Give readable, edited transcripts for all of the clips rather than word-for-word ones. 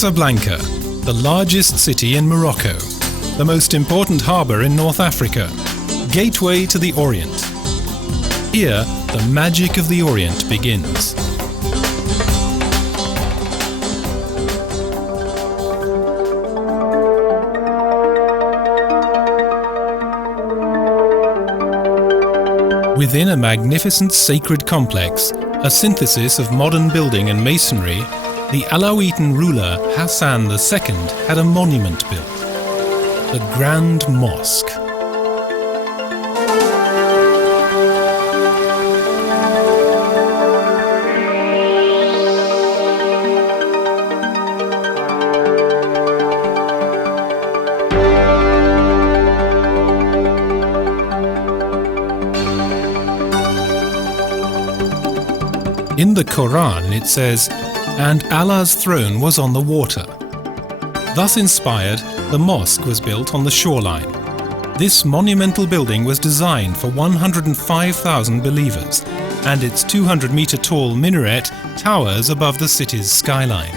Casablanca, the largest city in Morocco, the most important harbour in North Africa, gateway to the Orient. Here, the magic of the Orient begins. Within a magnificent sacred complex, a synthesis of modern building and masonry, the Alaouite ruler Hassan II had a monument built, the Grand Mosque. In the Koran it says, "And Allah's throne was on the water." Thus inspired, the mosque was built on the shoreline. This monumental building was designed for 105,000 believers, and its 200-metre-tall minaret towers above the city's skyline.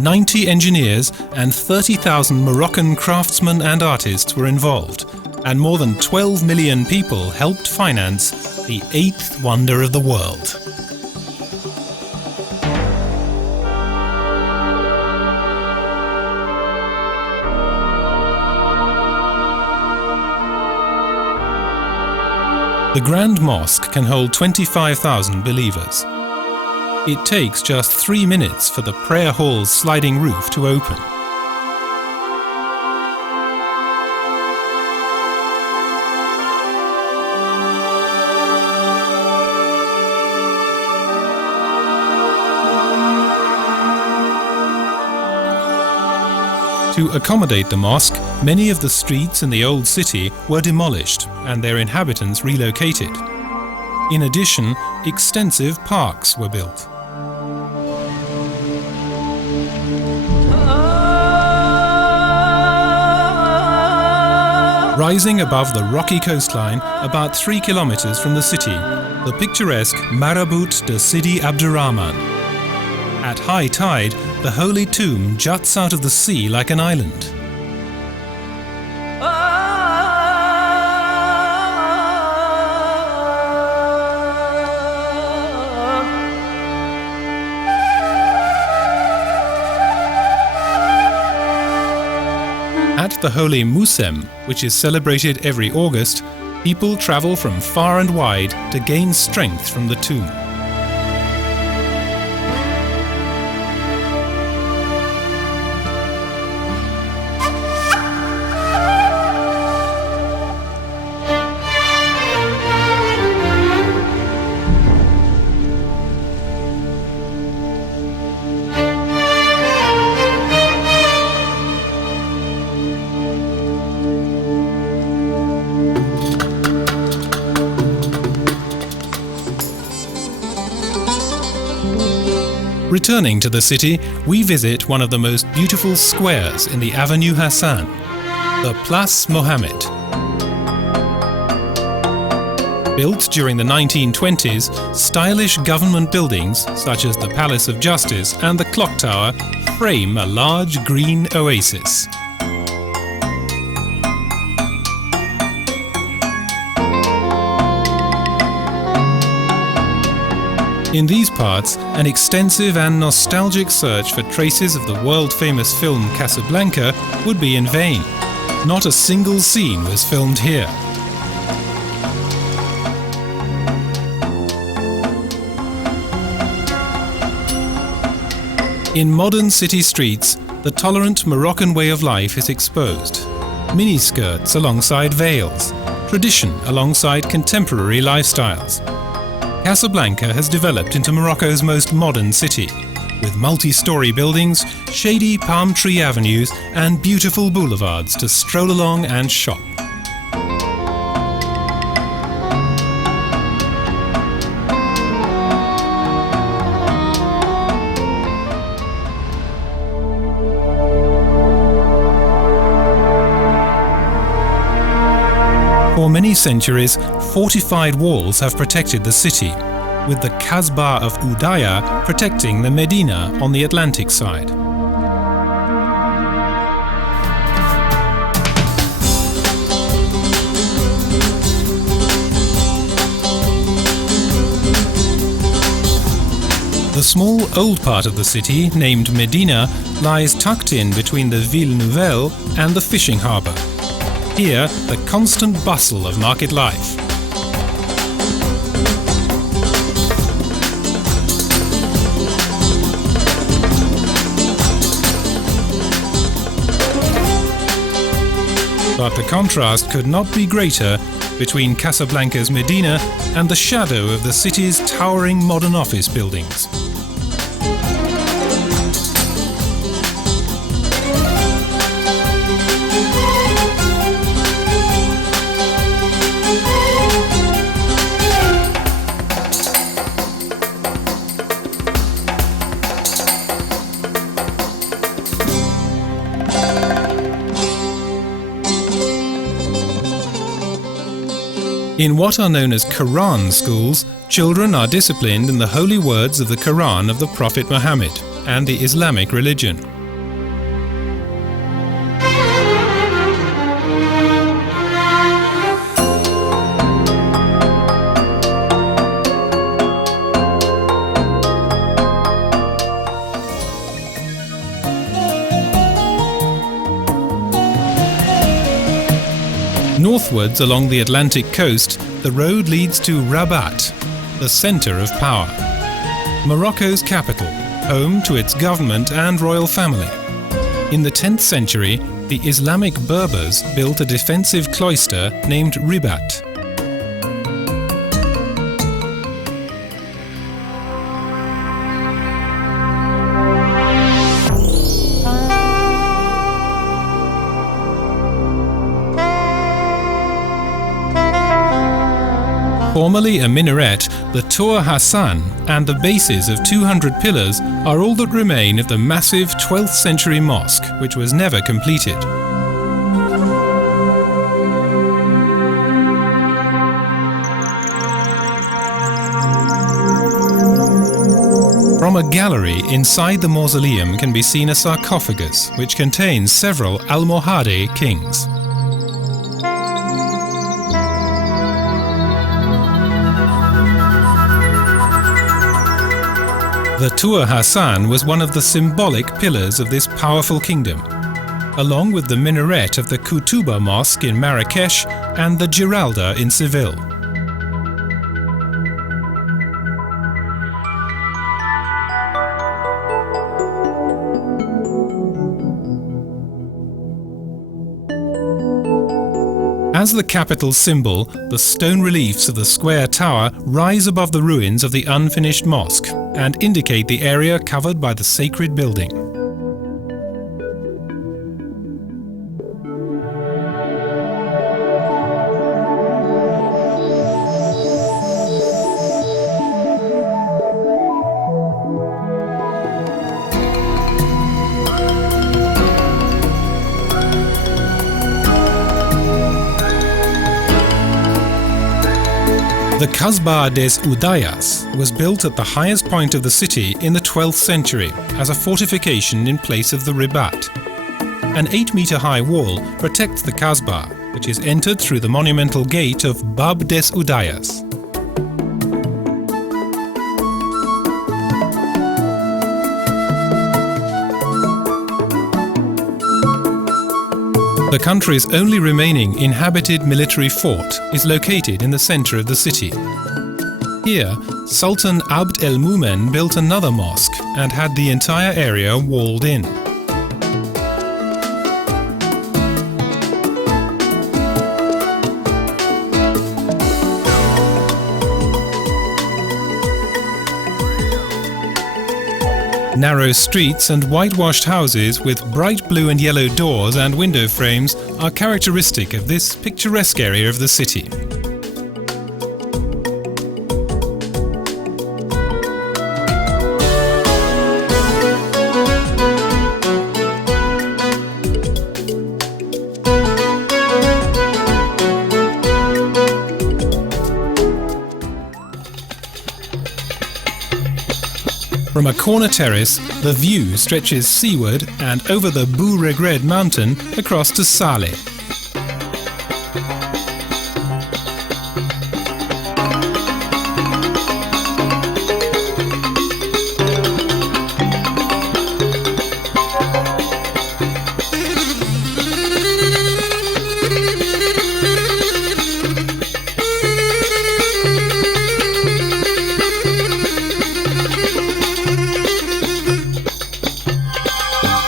"90 engineers and 30,000 Moroccan craftsmen and artists were involved, and more than 12 million people helped finance the 8th wonder of the world." The Grand Mosque can hold 25,000 believers. It takes just 3 minutes for the prayer hall's sliding roof to open. To accommodate the mosque, many of the streets in the old city were demolished and their inhabitants relocated. In addition, extensive parks were built. Rising above the rocky coastline, about 3 kilometers from the city, the picturesque Marabout de Sidi Abdurrahman. At high tide, the holy tomb juts out of the sea like an island. At the holy Musem, which is celebrated every August, people travel from far and wide to gain strength from the tomb. Returning to the city, we visit one of the most beautiful squares in the Avenue Hassan, the Place Mohammed. Built during the 1920s, stylish government buildings such as the Palace of Justice and the Clock Tower frame a large green oasis. In these parts, an extensive and nostalgic search for traces of the world-famous film Casablanca would be in vain. Not a single scene was filmed here. In modern city streets, the tolerant Moroccan way of life is exposed. Miniskirts alongside veils, tradition alongside contemporary lifestyles. Casablanca has developed into Morocco's most modern city, with multi-story buildings, shady palm tree avenues, and beautiful boulevards to stroll along and shop. many centuries, fortified walls have protected the city, with the Kasbah of Udaya protecting the Medina on the Atlantic side. The small old part of the city, named Medina, lies tucked in between the Ville Nouvelle and the fishing harbour. Here, the constant bustle of market life. But the contrast could not be greater between Casablanca's Medina and the shadow of the city's towering modern office buildings. In what are known as Koran schools, children are disciplined in the holy words of the Koran of the Prophet Muhammad and the Islamic religion. Northwards along the Atlantic coast, the road leads to Rabat, the centre of power. Morocco's capital, home to its government and royal family. In the 10th century, the Islamic Berbers built a defensive cloister named Rabat. Formerly a minaret, the Tour Hassan and the bases of 200 pillars are all that remain of the massive 12th century mosque, which was never completed. From a gallery inside the mausoleum can be seen a sarcophagus, which contains several Almohade kings. The Tour Hassan was one of the symbolic pillars of this powerful kingdom, along with the minaret of the Koutuba Mosque in Marrakesh and the Giralda in Seville. As the capital's symbol, the stone reliefs of the square tower rise above the ruins of the unfinished mosque and indicate the area covered by the sacred building. The Kasbah des Udayas was built at the highest point of the city in the 12th century as a fortification in place of the Rabat. An 8-meter high wall protects the Kasbah, which is entered through the monumental gate of Bab des Udayas. The country's only remaining inhabited military fort is located in the center of the city. Here, Sultan Abd el-Mumen built another mosque and had the entire area walled in. Narrow streets and whitewashed houses with bright blue and yellow doors and window frames are characteristic of this picturesque area of the city. From a corner terrace, the view stretches seaward and over the Bou Regred mountain across to Saleh.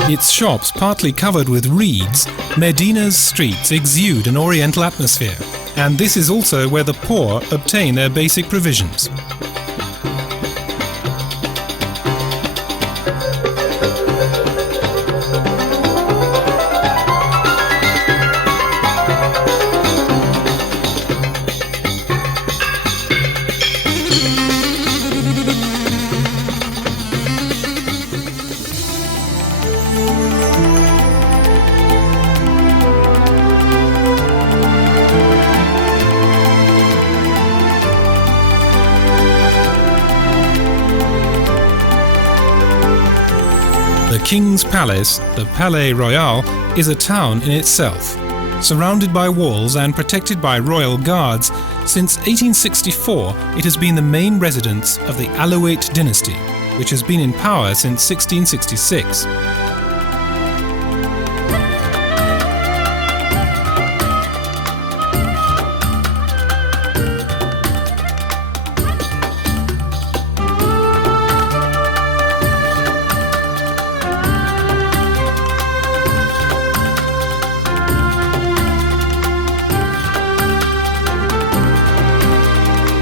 Its shops partly covered with reeds, Medina's streets exude an oriental atmosphere, and this is also where the poor obtain their basic provisions. The King's Palace, the Palais Royal, is a town in itself. Surrounded by walls and protected by royal guards, since 1864 it has been the main residence of the Alaouite Dynasty, which has been in power since 1666.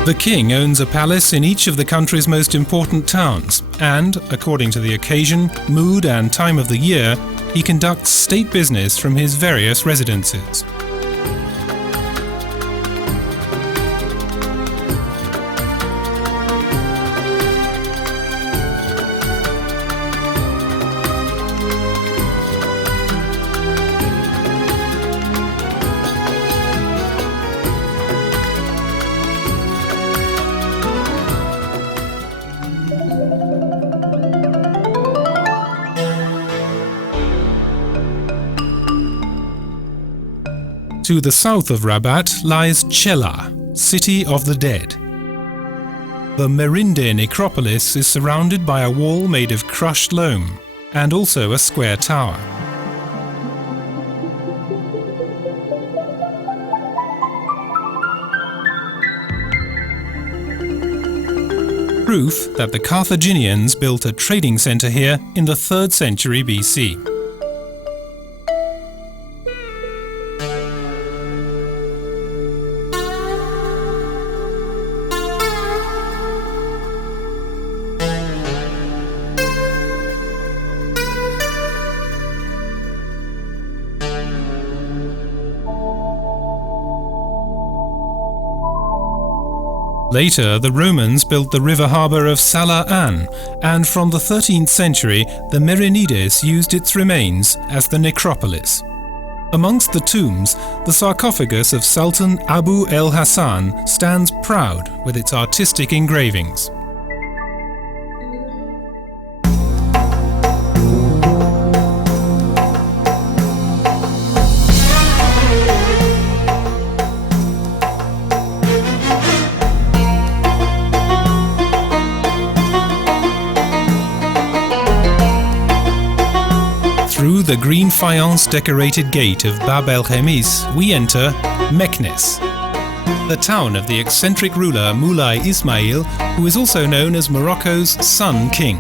The king owns a palace in each of the country's most important towns, and, according to the occasion, mood and time of the year, he conducts state business from his various residences. To the south of Rabat lies Chellah, City of the Dead. The Merinde necropolis is surrounded by a wall made of crushed loam, and also a square tower. Proof that the Carthaginians built a trading centre here in the 3rd century BC. Later, the Romans built the river harbour of Sahara, and from the 13th century, the Merinides used its remains as the necropolis. Amongst the tombs, the sarcophagus of Sultan Abou El-Hassan stands proud with its artistic engravings. Through the green faience-decorated gate of Bab el-Khemis, we enter Meknes, the town of the eccentric ruler Moulay Ismail, who is also known as Morocco's Sun King.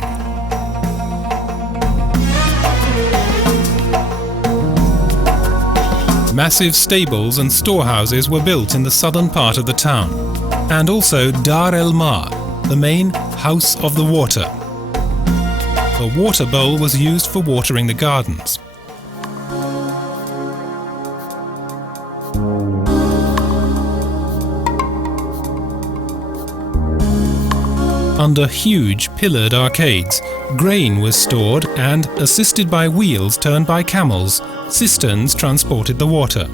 Massive stables and storehouses were built in the southern part of the town, and also Dar el-Ma, the main House of the Water. The water bowl was used for watering the gardens. Under huge pillared arcades, grain was stored and, assisted by wheels turned by camels, cisterns transported the water.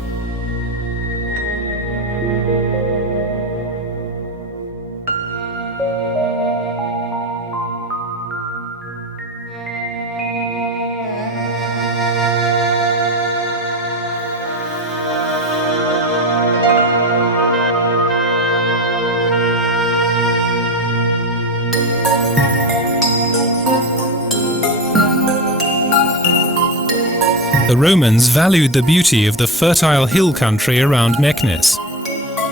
Romans valued the beauty of the fertile hill country around Meknes.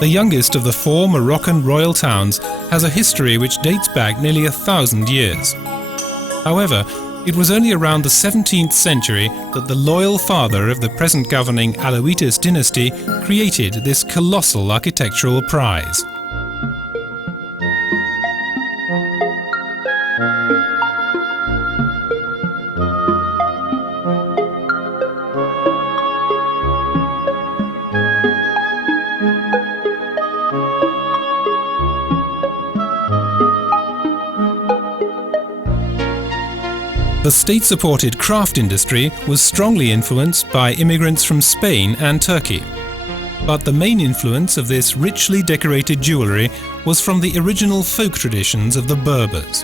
The youngest of the 4 Moroccan royal towns has a history which dates back nearly 1,000 years. However, it was only around the 17th century that the loyal father of the present governing Alaouite Dynasty created this colossal architectural prize. The state-supported craft industry was strongly influenced by immigrants from Spain and Turkey. But the main influence of this richly decorated jewellery was from the original folk traditions of the Berbers.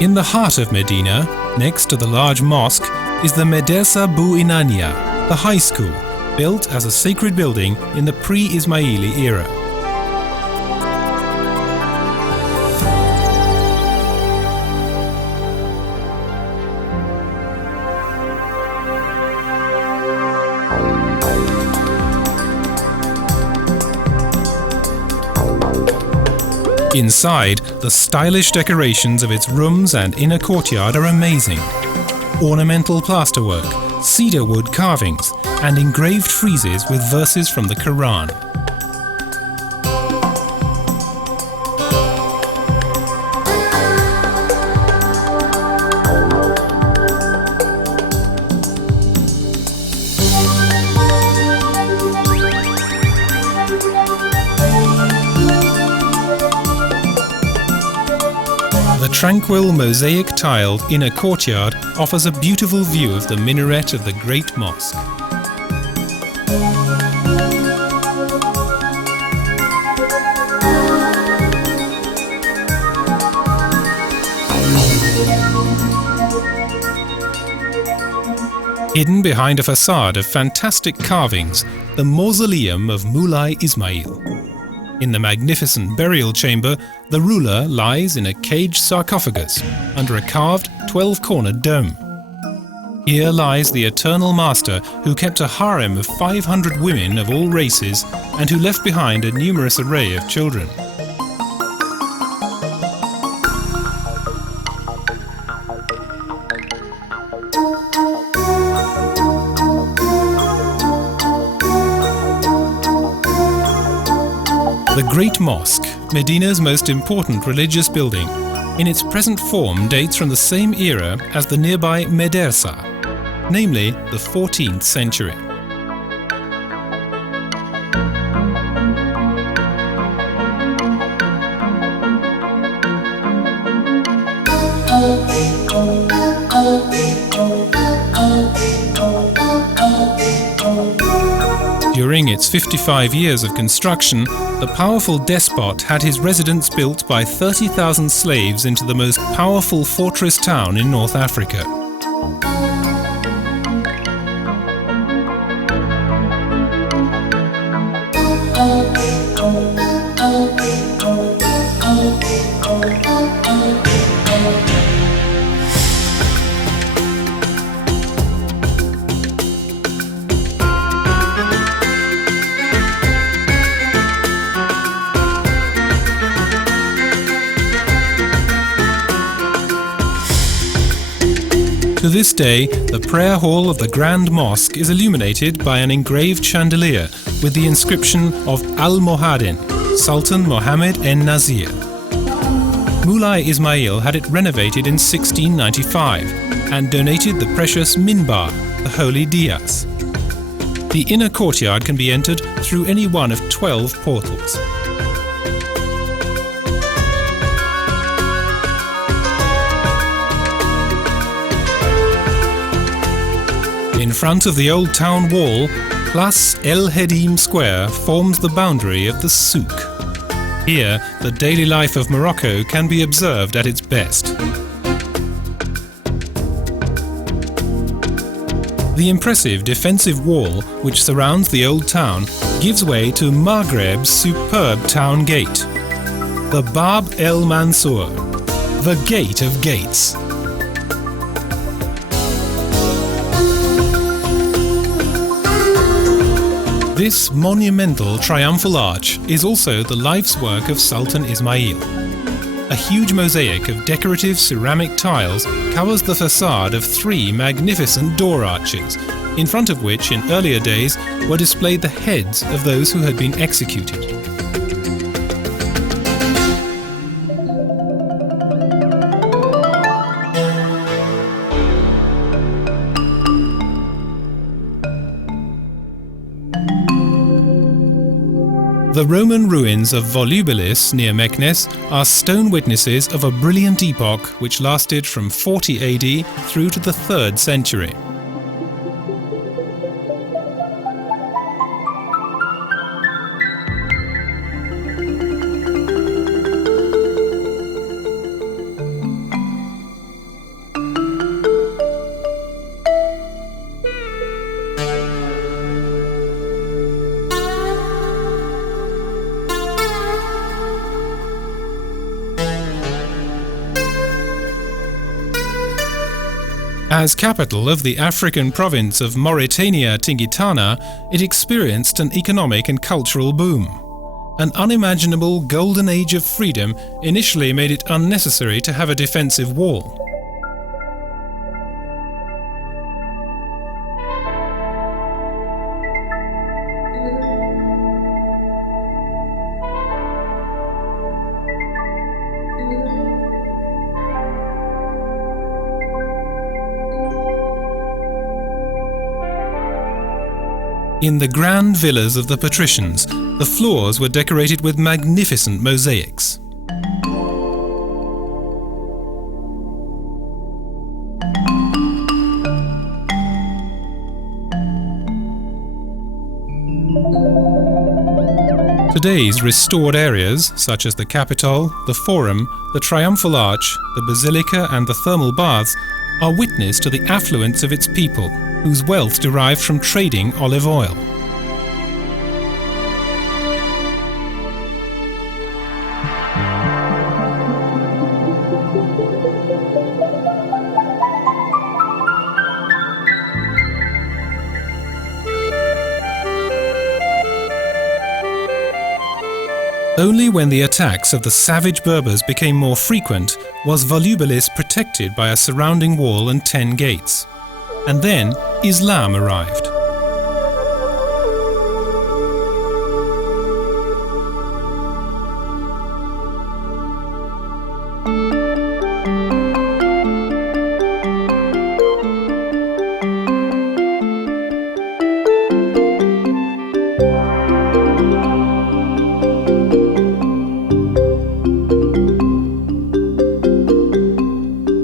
In the heart of Medina, next to the large mosque, is the Medresa Bou Inania, the high school, built as a sacred building in the pre-Ismaili era. Inside, the stylish decorations of its rooms and inner courtyard are amazing. Ornamental plasterwork, cedar wood carvings, and engraved friezes with verses from the Koran. The tranquil mosaic-tiled inner courtyard offers a beautiful view of the minaret of the Great Mosque. Hidden behind a facade of fantastic carvings, the mausoleum of Moulay Ismail. In the magnificent burial chamber, the ruler lies in a caged sarcophagus under a carved 12-cornered dome. Here lies the eternal master who kept a harem of 500 women of all races and who left behind a numerous array of children. The Great Mosque, Medina's most important religious building, in its present form dates from the same era as the nearby Medresa, namely the 14th century. During its 55 years of construction, the powerful despot had his residence built by 30,000 slaves into the most powerful fortress town in North Africa. To this day, the prayer hall of the Grand Mosque is illuminated by an engraved chandelier with the inscription of Al-Mohadin, Sultan Mohammed en-Nazir. Moulay Ismail had it renovated in 1695 and donated the precious minbar, the holy dais. The inner courtyard can be entered through any one of 12 portals. In front of the old town wall, Place El Hedim Square forms the boundary of the souk. Here, the daily life of Morocco can be observed at its best. The impressive defensive wall which surrounds the old town gives way to Maghreb's superb town gate, the Bab el Mansour, the Gate of Gates. This monumental triumphal arch is also the life's work of Sultan Ismail. A huge mosaic of decorative ceramic tiles covers the facade of 3 magnificent door arches, in front of which in earlier days were displayed the heads of those who had been executed. The Roman ruins of Volubilis near Meknes are stone witnesses of a brilliant epoch which lasted from 40 AD through to the 3rd century. As capital of the African province of Mauritania Tingitana, it experienced an economic and cultural boom. An unimaginable golden age of freedom initially made it unnecessary to have a defensive wall. In the grand villas of the patricians, the floors were decorated with magnificent mosaics. Today's restored areas, such as the Capitol, the Forum, the Triumphal Arch, the Basilica and the thermal baths, are witness to the affluence of its people, whose wealth derived from trading olive oil. Only when the attacks of the savage Berbers became more frequent was Volubilis protected by a surrounding wall and 10 gates. And then Islam arrived.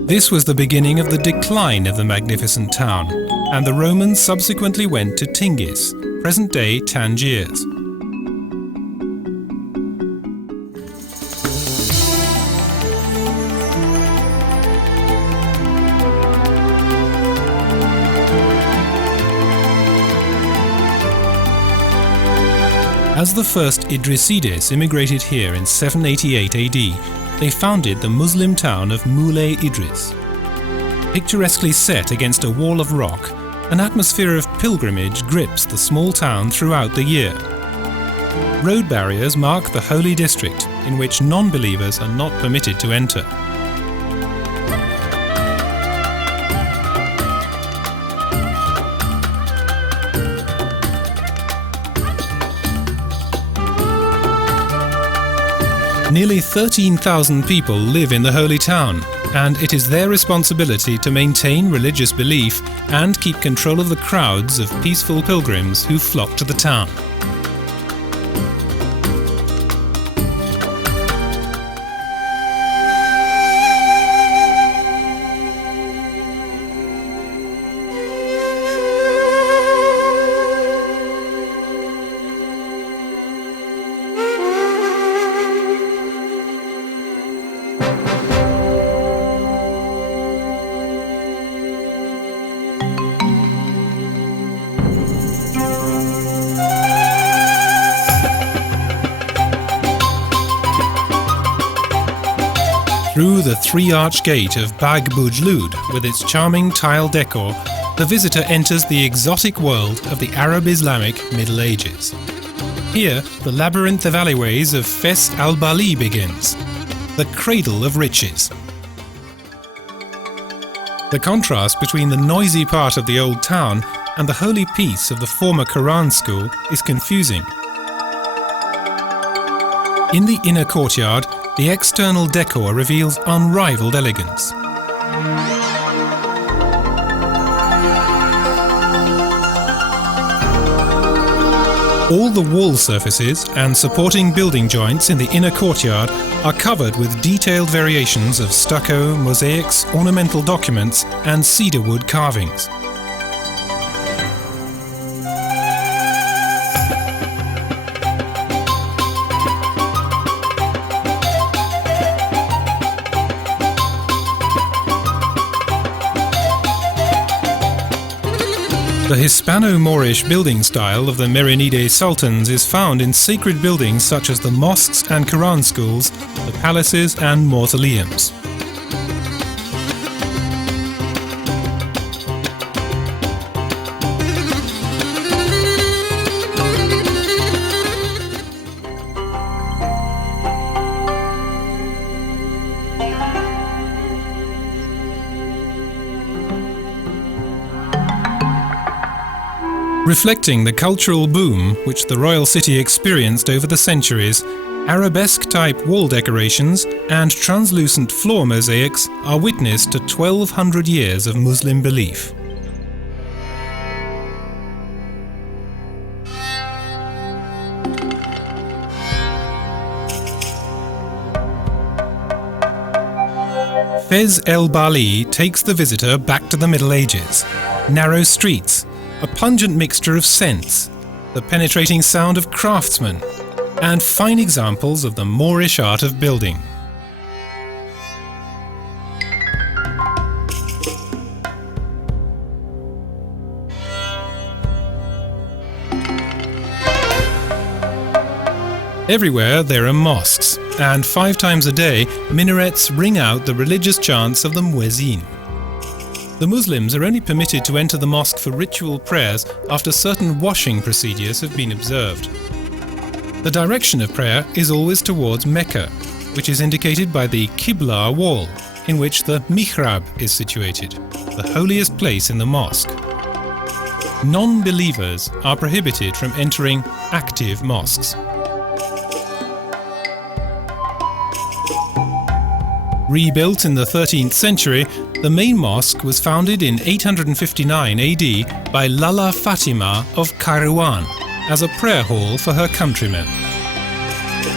This was the beginning of the decline of the magnificent town, and the Romans subsequently went to Tingis, present-day Tangiers. As the first Idrisides immigrated here in 788 AD, they founded the Muslim town of Moulay Idriss. Picturesquely set against a wall of rock, an atmosphere of pilgrimage grips the small town throughout the year. Road barriers mark the holy district, in which non-believers are not permitted to enter. Nearly 13,000 people live in the holy town, and it is their responsibility to maintain religious belief and keep control of the crowds of peaceful pilgrims who flock to the town. Through the three-arch gate of Bag Boujloud, with its charming tile decor, the visitor enters the exotic world of the Arab-Islamic Middle Ages. Here, the labyrinth of alleyways of Fez El-Bali begins, the cradle of riches. The contrast between the noisy part of the old town and the holy peace of the former Koran school is confusing. In the inner courtyard, the external decor reveals unrivaled elegance. All the wall surfaces and supporting building joints in the inner courtyard are covered with detailed variations of stucco, mosaics, ornamental documents and cedarwood carvings. The Hispano-Moorish building style of the Merinde sultans is found in sacred buildings such as the mosques and Koran schools, the palaces and mausoleums. Reflecting the cultural boom which the royal city experienced over the centuries, arabesque-type wall decorations and translucent floor mosaics are witness to 1200 years of Muslim belief. Fez El-Bali takes the visitor back to the Middle Ages. Narrow streets, a pungent mixture of scents, the penetrating sound of craftsmen, and fine examples of the Moorish art of building. Everywhere there are mosques, and 5 times a day minarets ring out the religious chants of the muezzin. The Muslims are only permitted to enter the mosque for ritual prayers after certain washing procedures have been observed. The direction of prayer is always towards Mecca, which is indicated by the Qibla wall, in which the mihrab is situated, the holiest place in the mosque. Non-believers are prohibited from entering active mosques. Rebuilt in the 13th century, the main mosque was founded in 859 AD by Lala Fatima of Kairouan as a prayer hall for her countrymen.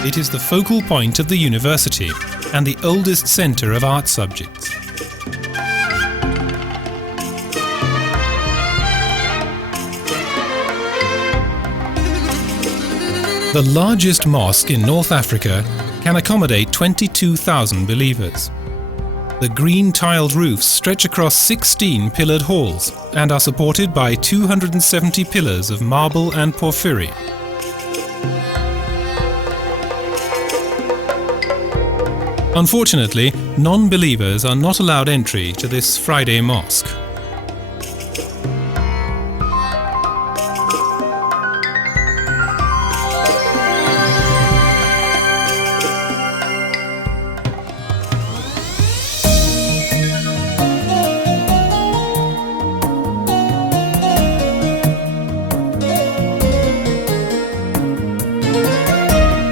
It is the focal point of the university and the oldest centre of art subjects. The largest mosque in North Africa can accommodate 22,000 believers. The green tiled roofs stretch across 16 pillared halls and are supported by 270 pillars of marble and porphyry. Unfortunately, non-believers are not allowed entry to this Friday mosque.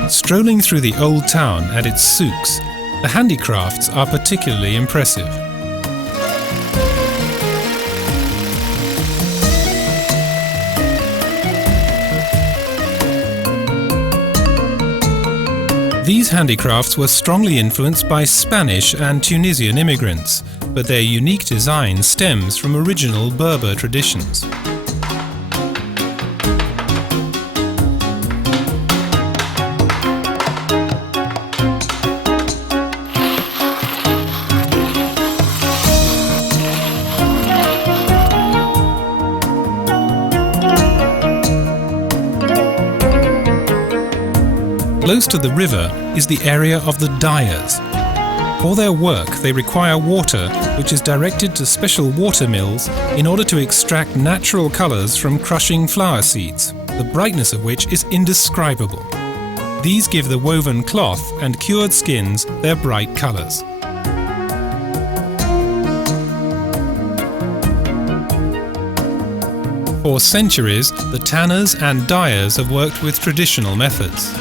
Strolling through the old town and its souks, the handicrafts are particularly impressive. These handicrafts were strongly influenced by Spanish and Tunisian immigrants, but their unique design stems from original Berber traditions. Close to the river is the area of the dyers. For their work, they require water, which is directed to special water mills in order to extract natural colours from crushing flower seeds, the brightness of which is indescribable. These give the woven cloth and cured skins their bright colours. For centuries, the tanners and dyers have worked with traditional methods.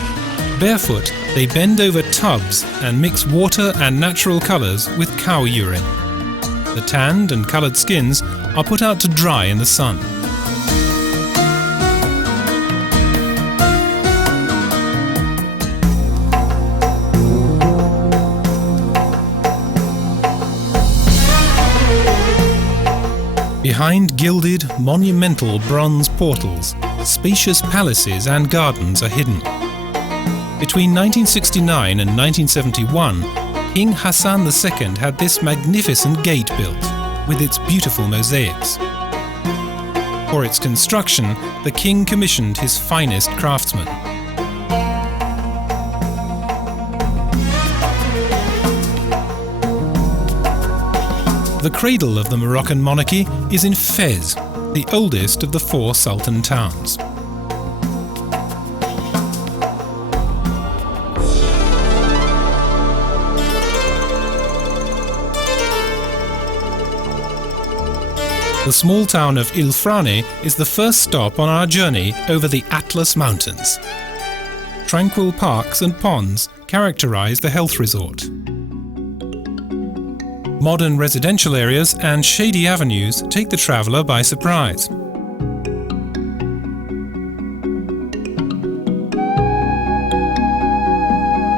Barefoot, they bend over tubs and mix water and natural colours with cow urine. The tanned and coloured skins are put out to dry in the sun. Behind gilded, monumental bronze portals, spacious palaces and gardens are hidden. Between 1969 and 1971, King Hassan II had this magnificent gate built, with its beautiful mosaics. For its construction, the king commissioned his finest craftsmen. The cradle of the Moroccan monarchy is in Fez, the oldest of the 4 Sultan towns. The small town of Ilfrane is the first stop on our journey over the Atlas Mountains. Tranquil parks and ponds characterize the health resort. Modern residential areas and shady avenues take the traveller by surprise.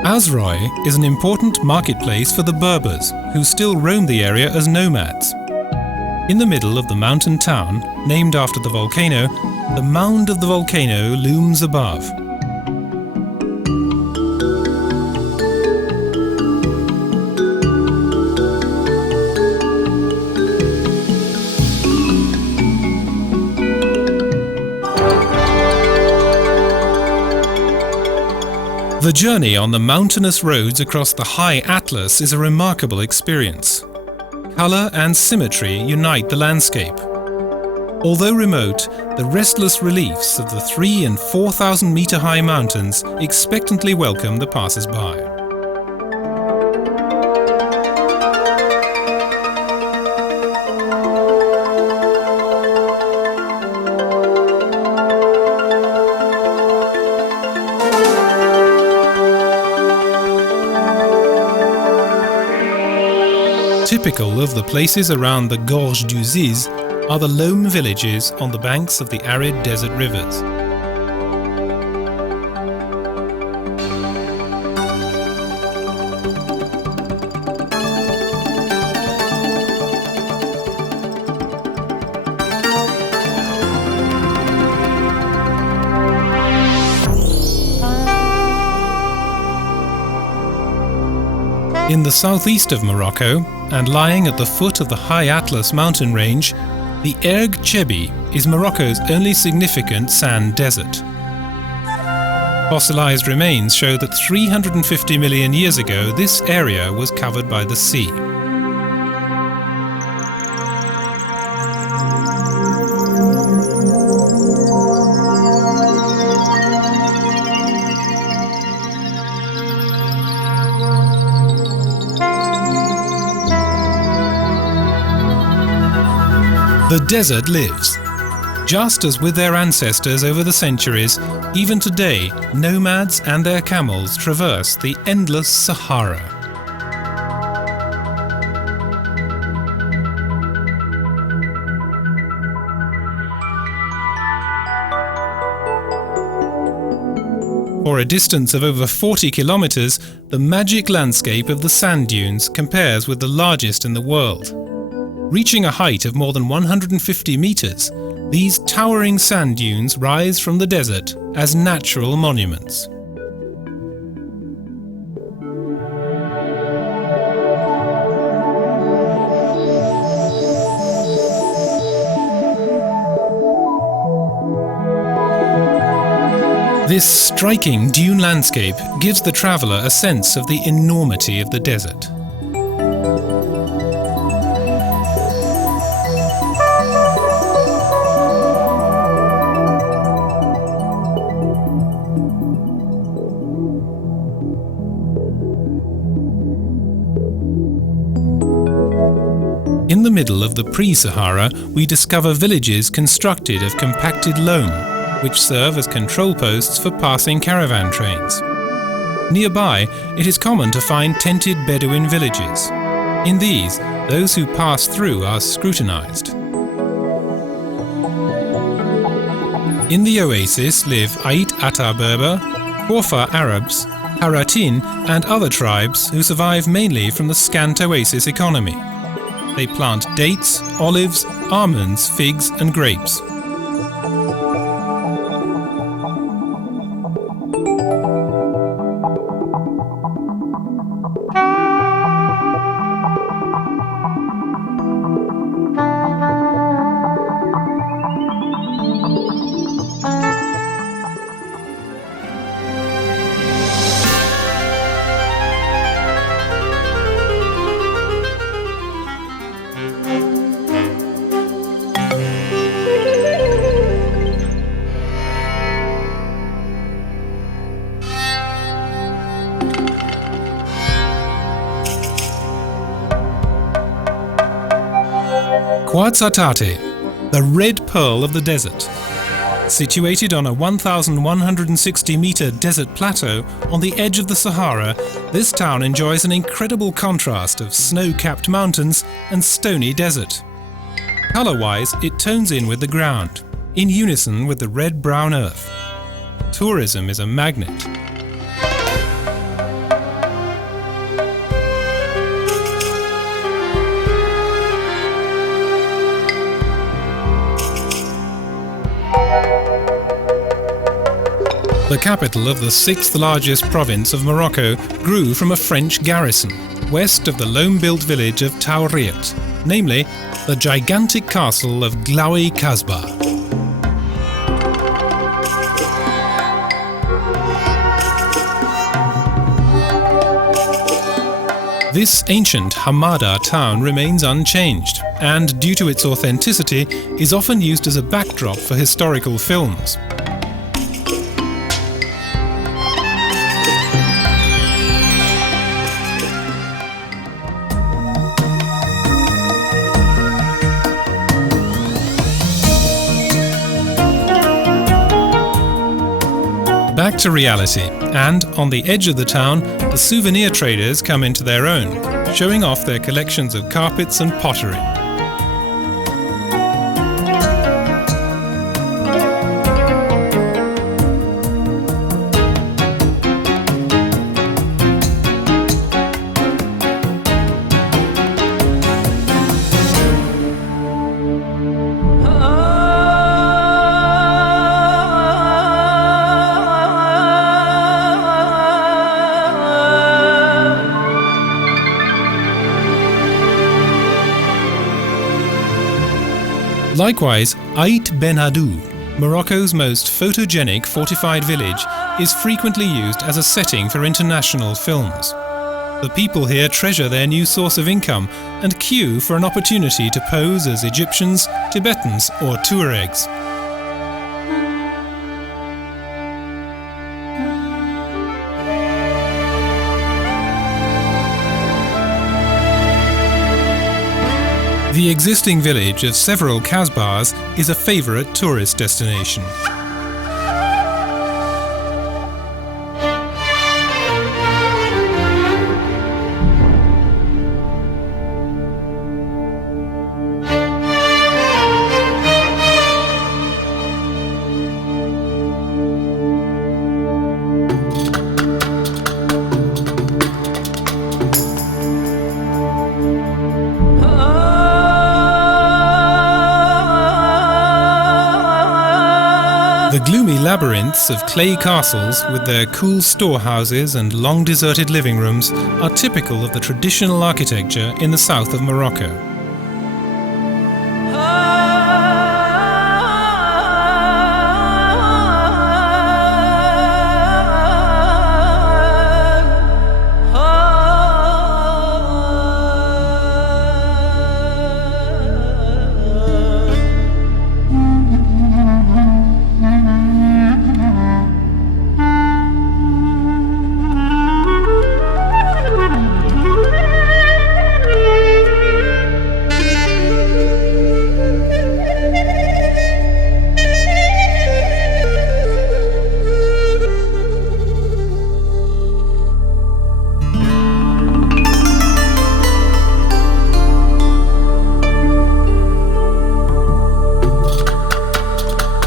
Azroy is an important marketplace for the Berbers, who still roam the area as nomads. In the middle of the mountain town, named after the volcano, the mound of the volcano looms above. The journey on the mountainous roads across the High Atlas is a remarkable experience. Colour and symmetry unite the landscape. Although remote, the restless reliefs of the 3,000 and 4,000 metre high mountains expectantly welcome the passers-by. Typical of the places around the Gorge du Ziz are the loam villages on the banks of the arid desert rivers. In the southeast of Morocco, and lying at the foot of the High Atlas mountain range, the Erg Chebi is Morocco's only significant sand desert. Fossilized remains show that 350 million years ago this area was covered by the sea. The desert lives. Just as with their ancestors over the centuries, even today, nomads and their camels traverse the endless Sahara. For a distance of over 40 kilometers, the magic landscape of the sand dunes compares with the largest in the world. Reaching a height of more than 150 meters, these towering sand dunes rise from the desert as natural monuments. This striking dune landscape gives the traveller a sense of the enormity of the desert. middle of the pre-Sahara, we discover villages constructed of compacted loam, which serve as control posts for passing caravan trains. Nearby, it is common to find tented Bedouin villages. In these, those who pass through are scrutinized. In the oasis live Ait Ata Berber, Korfa Arabs, Haratin and other tribes who survive mainly from the scant oasis economy. They plant dates, olives, almonds, figs and grapes. Ouarzazate, the red pearl of the desert. Situated on a 1,160-metre desert plateau on the edge of the Sahara, this town enjoys an incredible contrast of snow-capped mountains and stony desert. Colour-wise, it tones in with the ground, in unison with the red-brown earth. Tourism is a magnet. The capital of the sixth largest province of Morocco grew from a French garrison, west of the loam-built village of Taouriet, namely the gigantic castle of Glaoui Kasbah. This ancient Hamada town remains unchanged and, due to its authenticity, is often used as a backdrop for historical films. Back to reality, and on the edge of the town, the souvenir traders come into their own, showing off their collections of carpets and pottery. Likewise, Ait Ben Haddou, Morocco's most photogenic fortified village, is frequently used as a setting for international films. The people here treasure their new source of income and queue for an opportunity to pose as Egyptians, Tibetans or Tuaregs. The existing village of several Kasbahs is a favourite tourist destination. The gloomy labyrinths of clay castles with their cool storehouses and long deserted living rooms are typical of the traditional architecture in the south of Morocco.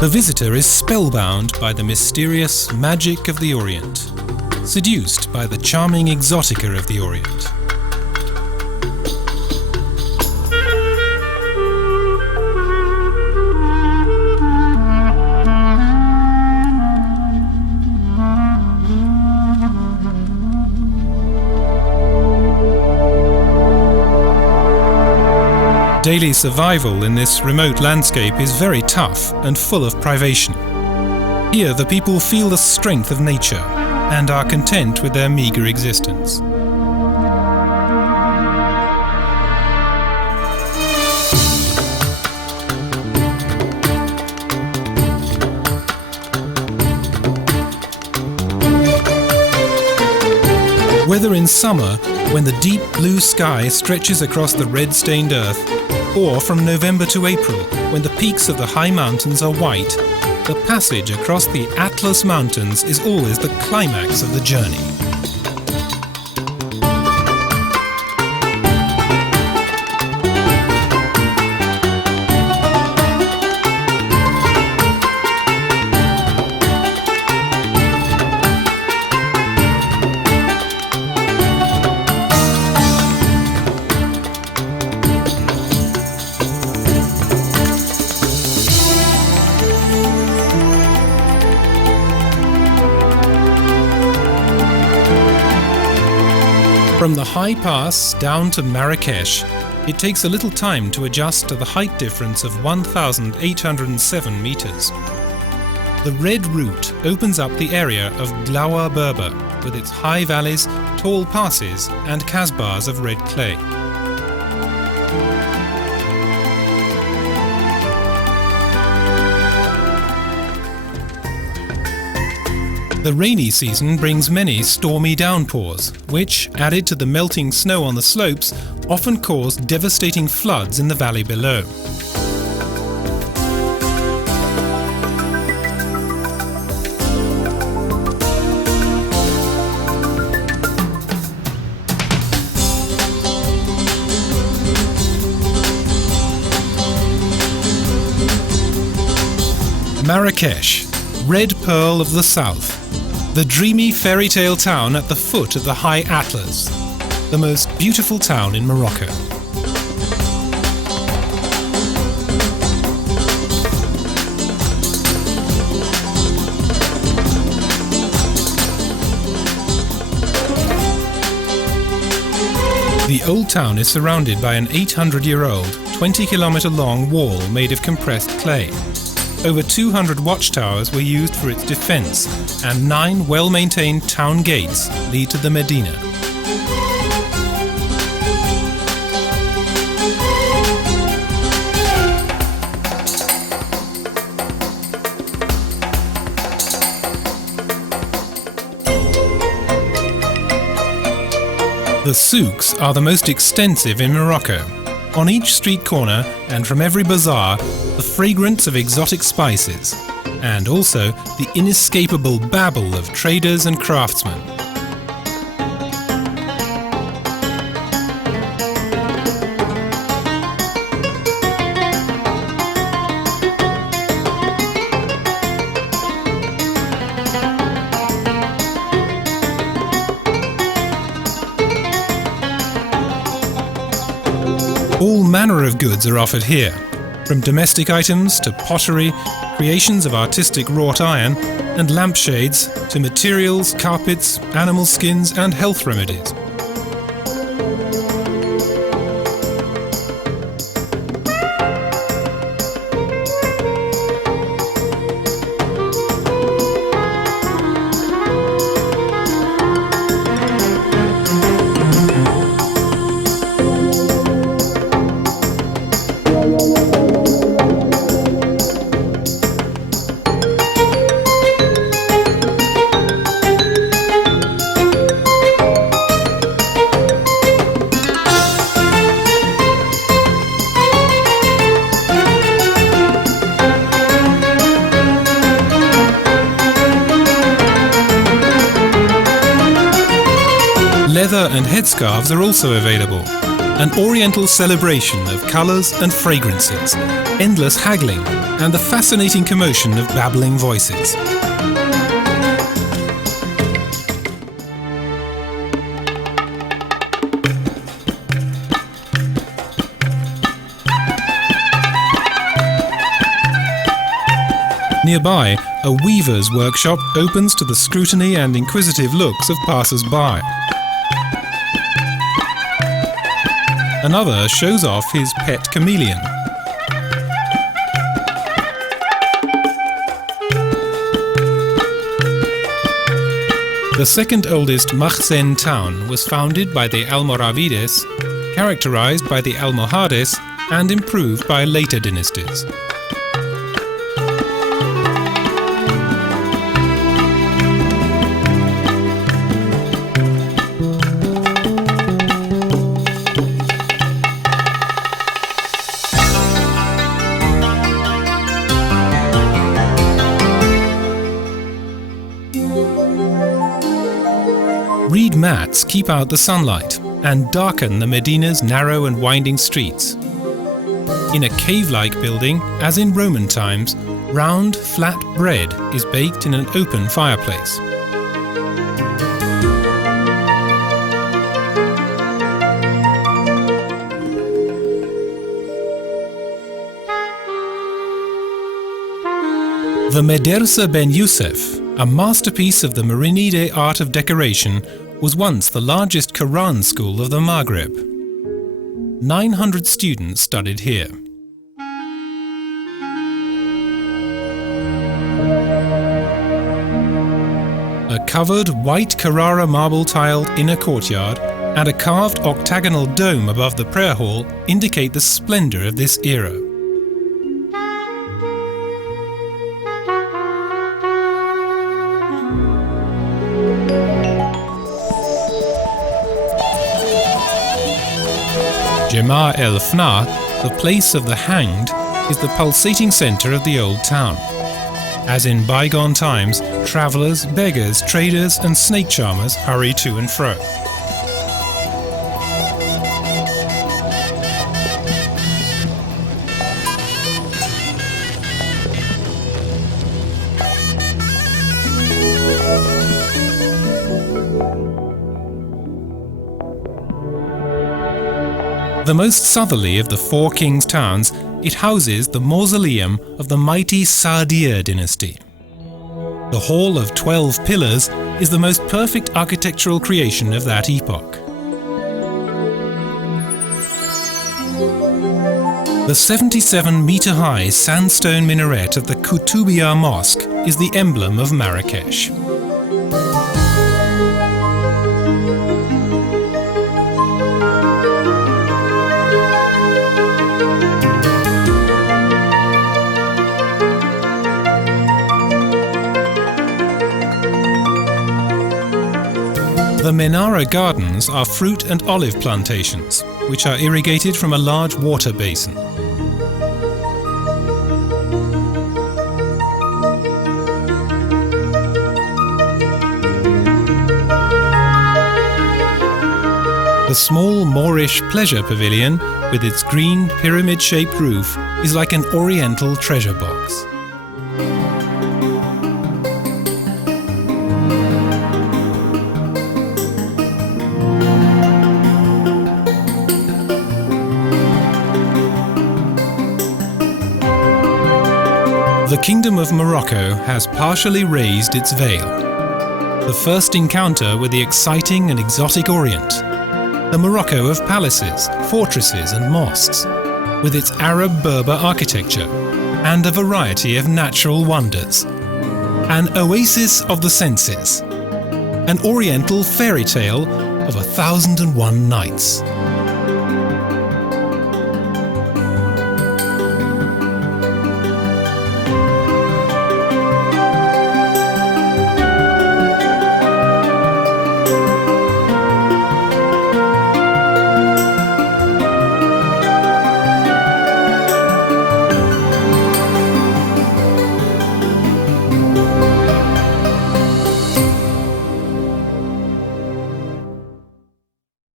The visitor is spellbound by the mysterious magic of the Orient, seduced by the charming exotica of the Orient. Daily survival in this remote landscape is very tough and full of privation. Here the people feel the strength of nature and are content with their meagre existence. Whether in summer, when the deep blue sky stretches across the red-stained earth, or from November to April, when the peaks of the high mountains are white, the passage across the Atlas Mountains is always the climax of the journey. From the high pass down to Marrakesh, it takes a little time to adjust to the height difference of 1,807 meters. The red route opens up the area of Glawa Berber with its high valleys, tall passes and kasbahs of red clay. The rainy season brings many stormy downpours, which, added to the melting snow on the slopes, often cause devastating floods in the valley below. Marrakesh, red pearl of the south. The dreamy fairy tale town at the foot of the High Atlas, the most beautiful town in Morocco. The old town is surrounded by an 800-year-old, 20-kilometer-long wall made of compressed clay. Over 200 watchtowers were used for its defense, and 9 well-maintained town gates lead to the Medina. The souks are the most extensive in Morocco. On each street corner and from every bazaar, the fragrance of exotic spices, and also the inescapable babble of traders and craftsmen. All manner of goods are offered here, from domestic items to pottery, creations of artistic wrought iron, and lampshades, to materials, carpets, animal skins, and health remedies. Leather and headscarves are also available. An oriental celebration of colours and fragrances, endless haggling, and the fascinating commotion of babbling voices. Nearby, a weaver's workshop opens to the scrutiny and inquisitive looks of passers-by. Another shows off his pet chameleon. The second oldest Makhzen town was founded by the Almoravides, characterized by the Almohades, and improved by later dynasties. Reed mats keep out the sunlight and darken the Medina's narrow and winding streets. In a cave-like building, as in Roman times, round, flat bread is baked in an open fireplace. The Medersa Ben Youssef, a masterpiece of the Merinde art of decoration, was once the largest Koran school of the Maghreb. 900 students studied here. A covered white Carrara marble-tiled inner courtyard and a carved octagonal dome above the prayer hall indicate the splendour of this era. Jema el-Fna, the place of the hanged, is the pulsating centre of the old town. As in bygone times, travellers, beggars, traders and snake charmers hurry to and fro. The most southerly of the four kings' towns, it houses the mausoleum of the mighty Sa'dir dynasty. The Hall of 12 Pillars is the most perfect architectural creation of that epoch. The 77-metre-high sandstone minaret of the Koutoubia Mosque is the emblem of Marrakesh. The Menara Gardens are fruit and olive plantations, which are irrigated from a large water basin. The small Moorish pleasure pavilion, with its green pyramid-shaped roof, is like an oriental treasure box. The Kingdom of Morocco has partially raised its veil. The first encounter with the exciting and exotic Orient. The Morocco of palaces, fortresses and mosques, with its Arab-Berber architecture and a variety of natural wonders. An oasis of the senses. An oriental fairy tale of 1001 nights.